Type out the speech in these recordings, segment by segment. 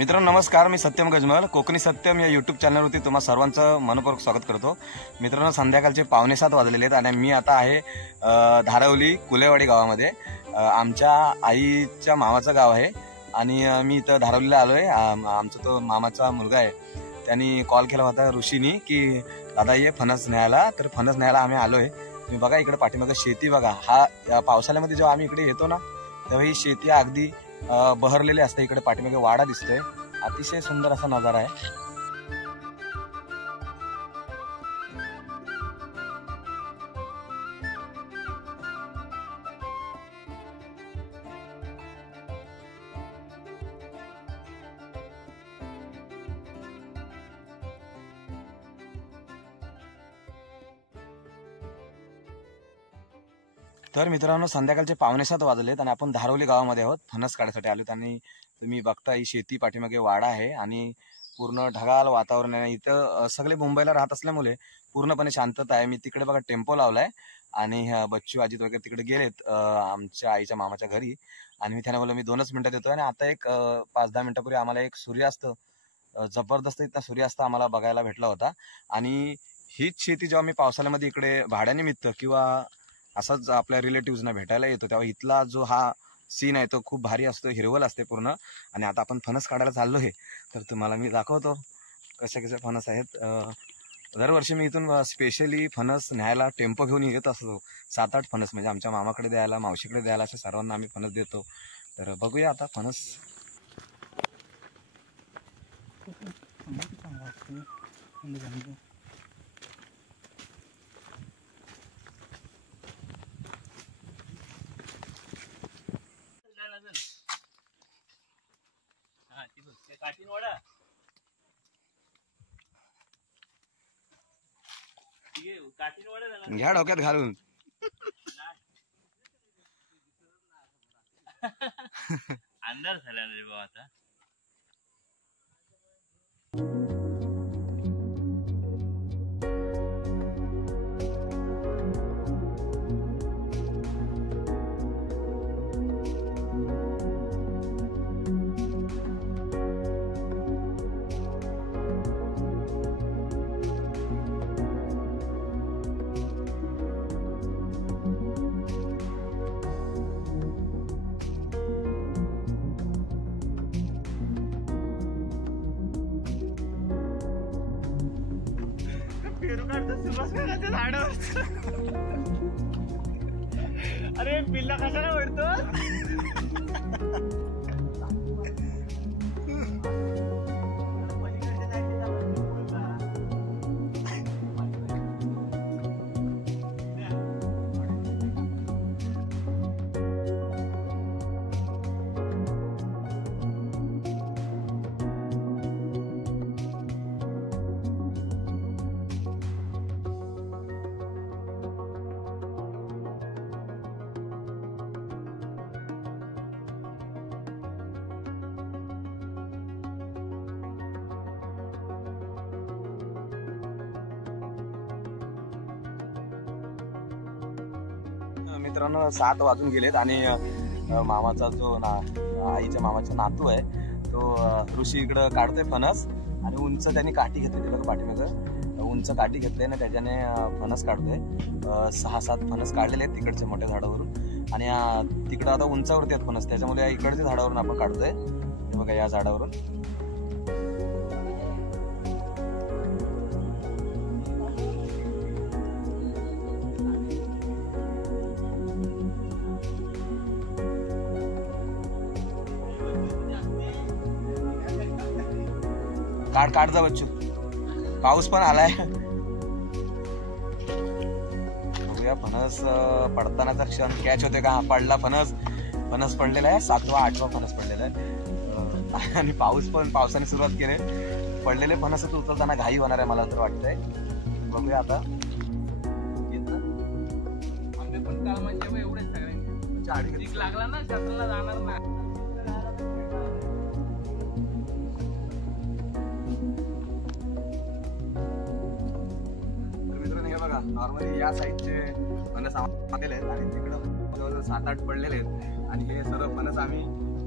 मित्रांनो नमस्कार, मी सत्यम गजमल कोकणी सत्यम या यूट्यूब चॅनलवरती तुम्हा सर्वांचं मनपूर्वक स्वागत करतो। मित्रांनो संध्याकाळचे 6:45 वाजलेले आहेत आणि मी आता आहे धारावली कुलेवाडी गावामध्ये। आमच्या आईच्या मामाचं गाव आहे आणि मी इथं धारावलीला आलोय। आमचा तो मामाचा मुलगा आहे, त्यांनी कॉल केला होता ऋषीनी की दादा ये फणस न्यायला, तर फणस न्यायला आम्ही आलोय। तुम्ही बघा इकडे पाठीमागे शेती बघा, हा पावसाळ्यामध्ये जेव्हा आम्ही इकडे येतो ना तेव्हा ही शेती अगदी बहरलेली असते। इकडे पाठीमागे वाडा दिसतोय, अतिशय सुंदर असा नजारा आहे। तर मित्रांनो संध्याकाळचे 6:45 वाजलेत आणि आपण धारावली गावामध्ये आहोत, फणस काढण्यासाठी आलोत। आणि तुम्ही बघता ही शेती पाठीमागे वाडा आहे आणि पूर्ण ढगाळ वातावरण आहे। इथं सगळे मुंबईला राहत असल्यामुळे पूर्णपणे शांतता आहे। मी तिकडे बघा टेम्पो लावलाय आणि बच्चू अजित वगैरे तिकडे गेलेत आमच्या आईच्या मामाच्या घरी, आणि मी त्यांना बोललो मी 2च मिनिटात येतो। आणि आता एक 5-10 मिनिटापूर्वी आम्हाला एक सूर्यास्त, जबरदस्त इथला सूर्यास्त आम्हाला बघायला भेटला होता। आणि हीच शेती जेव्हा मी पावसाळ्यामध्ये इकडे भाड्यानिमित्त किंवा असंच आपल्या रिलेटिव्हजना भेटायला येतो तेव्हा इथला जो हा सीन आहे तो खूप भारी असतो, हिरवल असते पूर्ण। आणि आता आपण फणस काढायला चाललोय, तर तुम्हाला मी दाखवतो कसे कसे फणस आहेत। दरवर्षी मी इथून स्पेशली फणस न्यायला टेम्पो घेऊन येत असतो। 7-8 फणस म्हणजे आमच्या मामाकडे द्यायला, मावशीकडे द्यायला, अशा सर्वांना आम्ही फणस देतो। तर बघूया आता फणस। घ्या डोक्यात घालून अंधार झाला रे बाबा आता। अरे पिल्ला कशाला वाढतो? मित्रांनो 7 वाजून गेलेत आणि मामाचा जो आईच्या मामाचा नातू आहे तो ऋषी इकडं काढतोय फणस। आणि उंच त्यांनी काठी घेतली, तिला पाठीमागं उंच काठी घेतली ना त्याच्याने फणस काढतोय। 6-7 फणस काढलेले आहेत तिकडच्या मोठ्या झाडावरून, आणि तिकडं आता उंचावरती आहेत फणस, त्याच्यामुळे इकडच्या झाडावरून आपण काढतोय। बघा या झाडावरून काढ जा बच्चू, पाऊस पण आलाय। बघूया फणस पडतानाचा क्षण कॅच होते का? पडला फणस, फणस पडलेला आहे 7वा-8वा फणस पडलेला आहे। आणि पावसाने सुरुवात केली, पडलेले फणस उचलताना घाई होणार आहे मला तर वाटतंय। बघूया आता लागला ना शस्त्राला जाणार ना। नॉर्मली या साईडचे फणस आलेले आहेत आणि तिकडं जवळजवळ 7-8 पडलेले आहेत आणि हे सर्व फणस आम्ही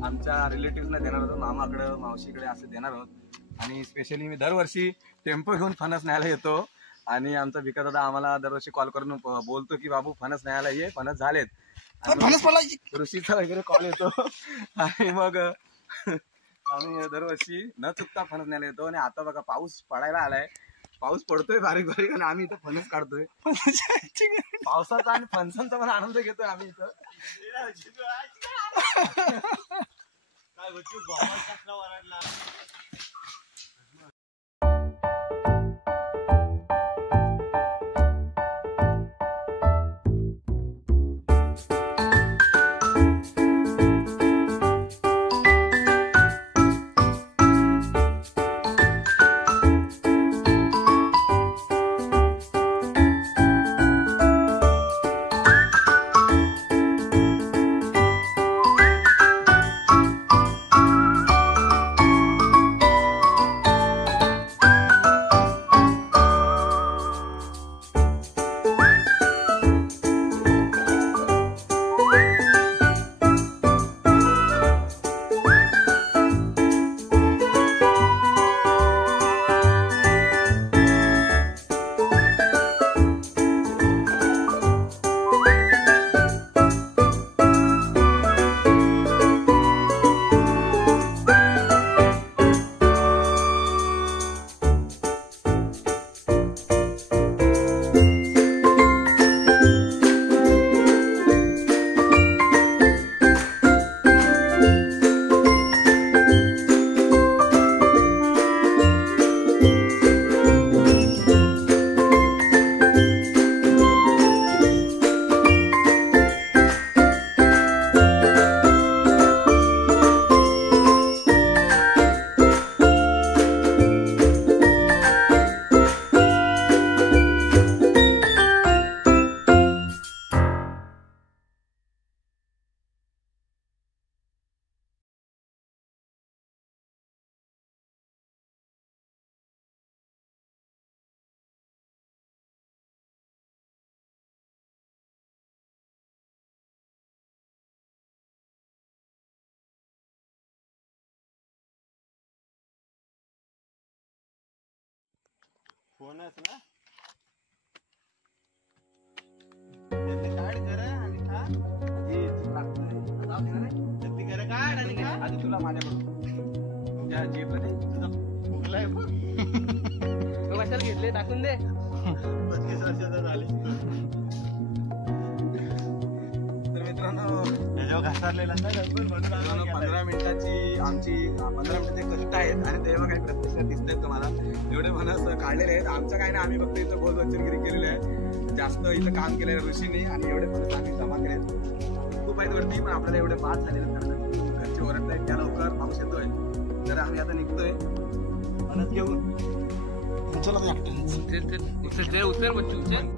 आमच्या रिलेटिव्हला देणार होतो, मामाकडं मावशीकडे असं देणार आहोत. आणि स्पेशली मी दरवर्षी टेम्पो घेऊन फणस न्यायला येतो आणि आमचा भिका दादा आम्हाला दरवर्षी कॉल करून बोलतो की बाबू फणस न्यायला ये, फणस झालेत. ऋषीचा वगैरे कॉल येतो आणि मग आम्ही दरवर्षी न चुकता फणस न्यायला येतो. आणि आता बघा पाऊस पडायला आलाय, पाऊस पडतोय बारीक बारीक आणि आम्ही इथं फणस काढतोय. पावसाचा आणि फणसांचा पण आनंद घेतोय आम्ही इथं. फोनच ना काढ घर आणि खा. ती घर काढ आणि खा. आधी तुला माझ्याकडून त्या जेबमध्ये तुझा फुगलाय बघ. कशाला घेतले टाकून दे. 32 वर्षाचा झाले. तर मित्रांनो त्याच्यावर घासारलेला नाही डब्बल म्हणून 15 मिनिटाची आमची 15 मिनिटाचे कष्ट आहेत आणि तेव्हा काही प्रत्यक्षात दिसत तुम्हाला. एवढे फणस काढलेले आहेत. आमचं काय नाही, आम्ही फक्त इथं बोलवचनगिरी केलेली आहे. जास्त इथं काम केलेलं आहे ऋषीने आणि एवढे फणस आम्ही जमा केले. खूप आहेत वरती, पण आपल्याला एवढे बाद झालेले कारण घरचे ओरडतायत त्या लवकर पाऊस येतोय. तर आम्ही आता निघतोय फणस घेऊन. उचल बच्चू उचल.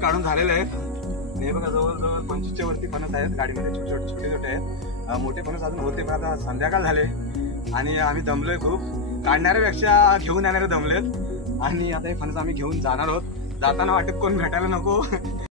काढून झालेले आहेत. हे बघा जवळजवळ 25च्या वरती फणस आहेत गाडीमध्ये. छोटे छोटे आहेत. मोठे फणस अजून होते पण आता संध्याकाळ झाले आणि आम्ही दमलोय खूप. काढणाऱ्यापेक्षा घेऊन येणारे दमलेत आणि आता हे फणस आम्ही घेऊन जाणार आहोत. जाताना वाटेत कोण भेटायला नको.